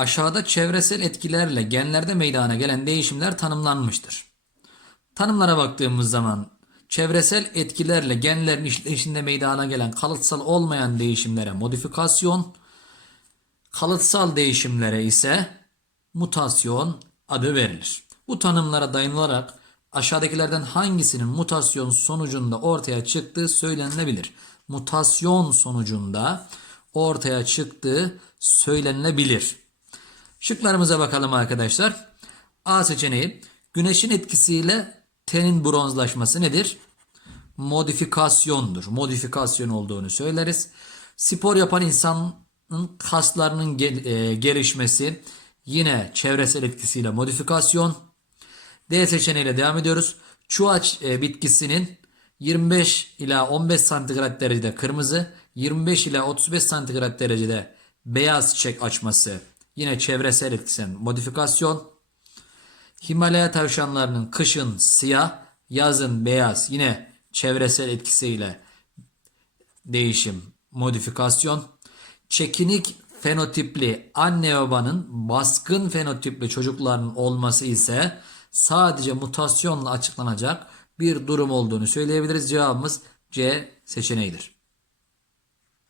Aşağıda çevresel etkilerle genlerde meydana gelen değişimler tanımlanmıştır. Tanımlara baktığımız zaman çevresel etkilerle genlerin işleyişinde meydana gelen kalıtsal olmayan değişimlere modifikasyon, kalıtsal değişimlere ise mutasyon adı verilir. Bu tanımlara dayanılarak aşağıdakilerden hangisinin mutasyon sonucunda ortaya çıktığı söylenilebilir. Mutasyon sonucunda ortaya çıktığı söylenilebilir. Şıklarımıza bakalım arkadaşlar. A seçeneği güneşin etkisiyle tenin bronzlaşması nedir? Modifikasyondur. Modifikasyon olduğunu söyleriz. Spor yapan insanın kaslarının gel- e, gelişmesi yine çevresel etkisiyle modifikasyon. D seçeneğiyle devam ediyoruz. Çuvaç e, bitkisinin 25 ila 15 santigrat derecede kırmızı, 25 ila 35 santigrat derecede beyaz çiçek açması yine çevresel etkisinden modifikasyon. Himalaya tavşanlarının kışın siyah, yazın beyaz yine çevresel etkisiyle değişim, modifikasyon. Çekinik fenotipli anne babanın baskın fenotipli çocukların olması ise sadece mutasyonla açıklanacak bir durum olduğunu söyleyebiliriz. Cevabımız C seçeneğidir.